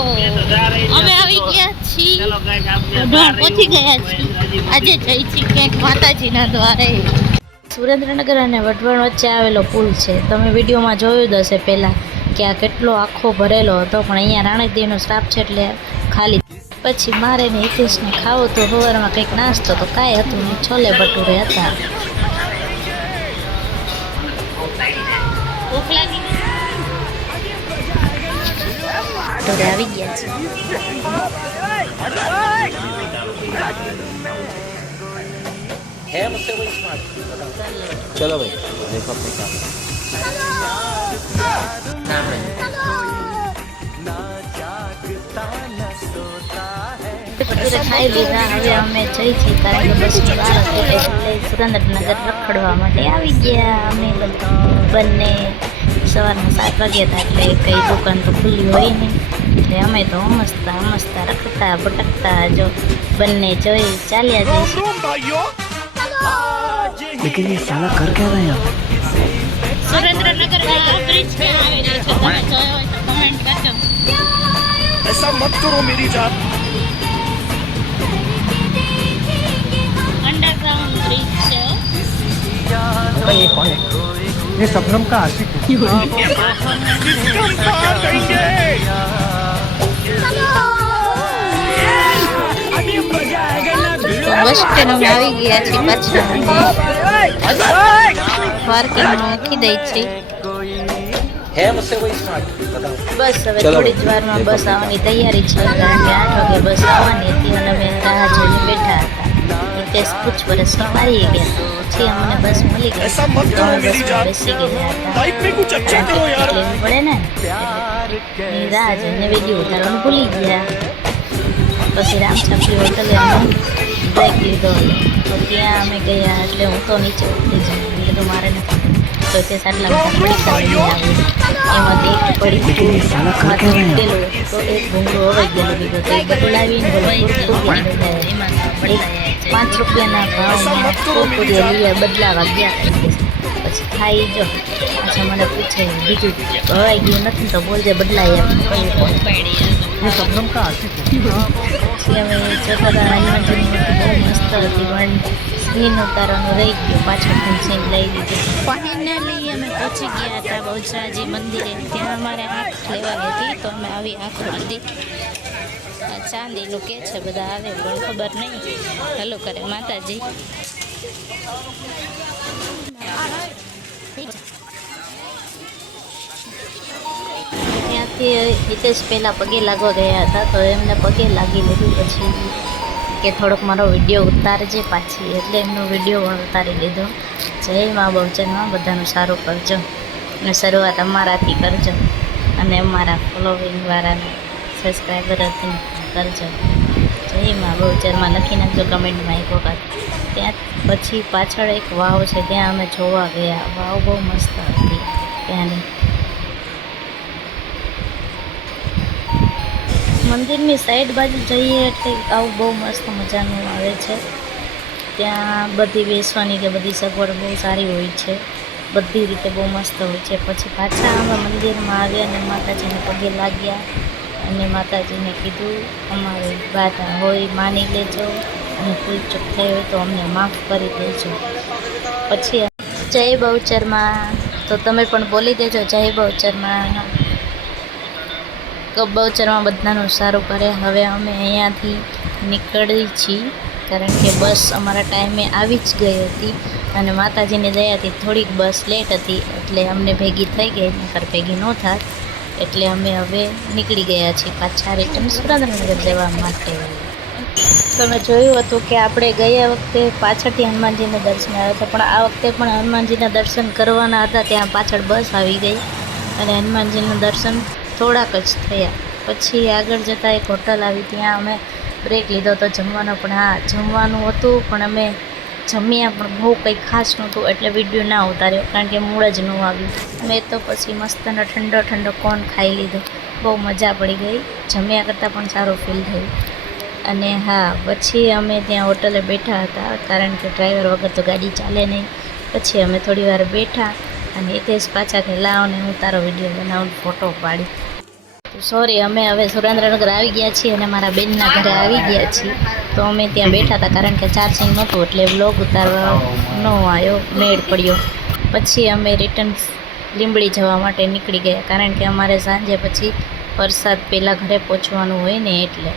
અમે આવી ગયા છીએ. પહોંચી ગયા છીએ. આજે જઈ છીએ ક્યાંક માતાજીના દ્વારે. સુરેન્દ્રનગર અને વઢવાણ વચ્ચે આવેલો પુલ છે. તમે વિડીયોમાં જોયું જ હશે પહેલાં કે આ કેટલો આખો ભરેલો હતો, પણ અહીંયા રાણકદેવનો શ્રાપ છે એટલે ખાલી. પછી મારે ને હિતેશને ખાવું તો સવારમાં કંઈક નાસ્તો તો કાંઈ હતું ને છોલે ભટુરે હતા. ઢોરે આવી ગયા છે ચલો ભાઈ. દેખો અમે જઈ છીએ કારણ કે બસ સુરેન્દ્રનગર રખડવા માટે આવી ગયા અમે બંને સવારના સાત વાગ્યા હતા એટલે કઈ દુકાન તો ખુલ્લી હોય નહીં એટલે અમે તો હમસતા હમસતા રખડતા ભટકતા જો બંને જોઈ ચાલ્યા જઈશું लेकिन ये साला कर क्या रहा है સુરેન્દ્રનગર બ્રિજ पे આવેલા છે તમે જોયો હોય તો કમેન્ટ કરજો ऐसा मत करो मेरी जान અંડરગ્રાઉન્ડ બ્રિજ છે હો. ये कौन है ये सपनम का आशिक है हम पार करेंगे તો બસ સ્ટેન્ડ અમે આવી ગયા છીએ પાછા પાર્કિંગમાં મૂકી દઈ છે है मुझसे कोई स्मार्ट बताओ બસ હવે ચલો. થોડી જ વારમાં બસ આવવાની તૈયારી છે કારણ કે આઠ વાગે બસ આવવાની હતી અને અમે રાહ જોઈને બેઠા હતા હિતેશ પૂછપરછ મારી ગયા પછી અમને બસ મળી ગઈ ऐसा मत તો करो અમે मेरी બસમાં जान બેસી ગયા હતા लाइफ में कुछ अच्छा करो यार લેવી પડે ને એટલે એ રાહ જોઈને વિડીયો ઉતારવાનું ભૂલી ગયા પછી રામછાપરી હોટલે અમે બ્રેક લીધો તો ત્યાં અમે ગયા એટલે હું તો નીચે ઉતરી જાઉં મેં કીધું મારે નથી તો તે સાટલા એમાંથી એક પડી ગયું. તો એક ભૂંગળો હવે ગયેલો લીધો તો એક બોલાવીને બોલાવી પાંચ રૂપિયાના ભાવમાં બદલાવા ગયા. પછી થાય જો. પછી મને પૂછે બીજું ભવાઈ ગયું નથી તો બોલજે બદલાય હું તો મસ્ત હતી સીન ઉતારવાનું રહી ગયું. પાછળથી સીન લઈ લીધું. ફાઇનલી અમે પહોંચી ગયા હતા બહુચરાજી મંદિરે. ત્યાં અમારે આંખ લેવાની હતી તો અમે આવી આંખ લીધી ચાંદીનું કે છે બધા આવે પણ ખબર નહીં. હલો કરે માતાજી. ત્યાંથી હિતેશ પહેલાં પગે લાગવા ગયા હતા તો એમને પગે લાગી લીધું પછી. કે થોડોક મારો વીડિયો ઉતારજે પાછી, એટલે એમનો વીડિયો ઉતારી લીધો. જય મા બહુચનમાં બધાનું સારું કરજો. અને શરૂઆત અમારાથી કરજો. અને અમારા ફોલોવિંગવાળાને સબસ્ક્રાઈબર હતી કરજો. જય મા બહુચરમાં લખી નાખજો કમેન્ટમાં એક વખત. ત્યાં પછી પાછળ એક વાવ છે, ત્યાં અમે જોવા ગયા. વાવ બહુ મસ્ત હતી ત્યાંની. મંદિરની સાઈડ બાજુ જઈએ એટલે આવું બહુ મસ્ત મજાનું આવે છે. ત્યાં બધી બેસવાની કે બધી સગવડ બહુ સારી હોય છે. બધી રીતે બહુ મસ્ત હોય છે. પછી પાછા અમે મંદિરમાં આવ્યા અને માતાજીને પગે લાગ્યા અને માતાજીને કીધું, અમારી વાત હોય, માની લેજો. અને ભૂલ ચૂક થઈ હોય તો અમને માફ કરી દેજો. પછી જય બહુચરમાં. તો તમે પણ બોલી દેજો જય બહુચરમાં. કબૌચરમાં બધાનું સારું કરે. હવે અમે અહીંયાથી નીકળી છીએ કારણ કે બસ અમારા ટાઈમે આવી જ ગઈ હતી અને માતાજીની દયાથી થોડીક બસ લેટ હતી, એટલે અમને ભેગી થઈ ગઈ નકર ભેગી ન થાત. એટલે અમે હવે નીકળી ગયા છીએ પાછા રિટર્ન સુરેન્દ્રનગર જવા માટે. તમે જોયું હતું કે આપણે ગયા વખતે પાછળથી હનુમાનજીના દર્શન આવ્યા હતા, પણ આ વખતે પણ હનુમાનજીના દર્શન કરવાના હતા, ત્યાં પાછળ બસ આવી ગઈ અને હનુમાનજીનું દર્શન થોડાક જ થયા. પછી આગળ જતાં એક હોટલ આવી. ત્યાં અમે બ્રેક લીધો તો જમવાનો પણ હા, જમવાનું હતું, પણ અમે જમ્યા પણ બહુ કંઈ ખાસ નહોતું, એટલે વીડિયો ના ઉતાર્યો, કારણ કે મૂળ જ ન આવ્યું. મેં તો પછી મસ્તનો ઠંડો ઠંડો કોન ખાઈ લીધો. બહુ મજા પડી ગઈ. જમ્યા કરતાં પણ સારું ફીલ થયું. અને હા, પછી અમે ત્યાં હોટલે બેઠા હતા, કારણ કે ડ્રાઈવર વગર તો ગાડી ચાલે નહીં. પછી અમે થોડી વાર બેઠા અને હિતેશ પાછા કે લાવ ને હું તારો વીડિયો બનાવું ફોટો પાડી. સોરી, અમે હવે સુરેન્દ્રનગર આવી ગયા છીએ અને મારા બેનના ઘરે આવી ગયા છીએ. તો અમે ત્યાં બેઠા હતા કારણ કે ચાર્જિંગ નહોતું એટલે વ્લોગ ઉતારવા ન આવ્યો, મેળ પડ્યો. પછી અમે રિટર્ન લીંબડી જવા માટે નીકળી ગયા કારણ કે અમારે સાંજે પછી વરસાદ પહેલાં ઘરે પહોંચવાનું હોય ને એટલે.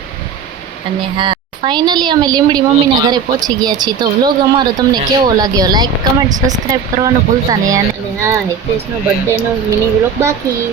અને હા ફાઇનલી અમે લીંબડી મમ્મીના ઘરે પહોંચી ગયા છીએ. તો વ્લોગ અમારો તમને કેવો લાગ્યો? લાઈક કમેન્ટ સબસ્ક્રાઈબ કરવાનું ભૂલતા નહીં. અને હા, હિતેશનો બર્થડેનો મિની વ્લોગ બાકી.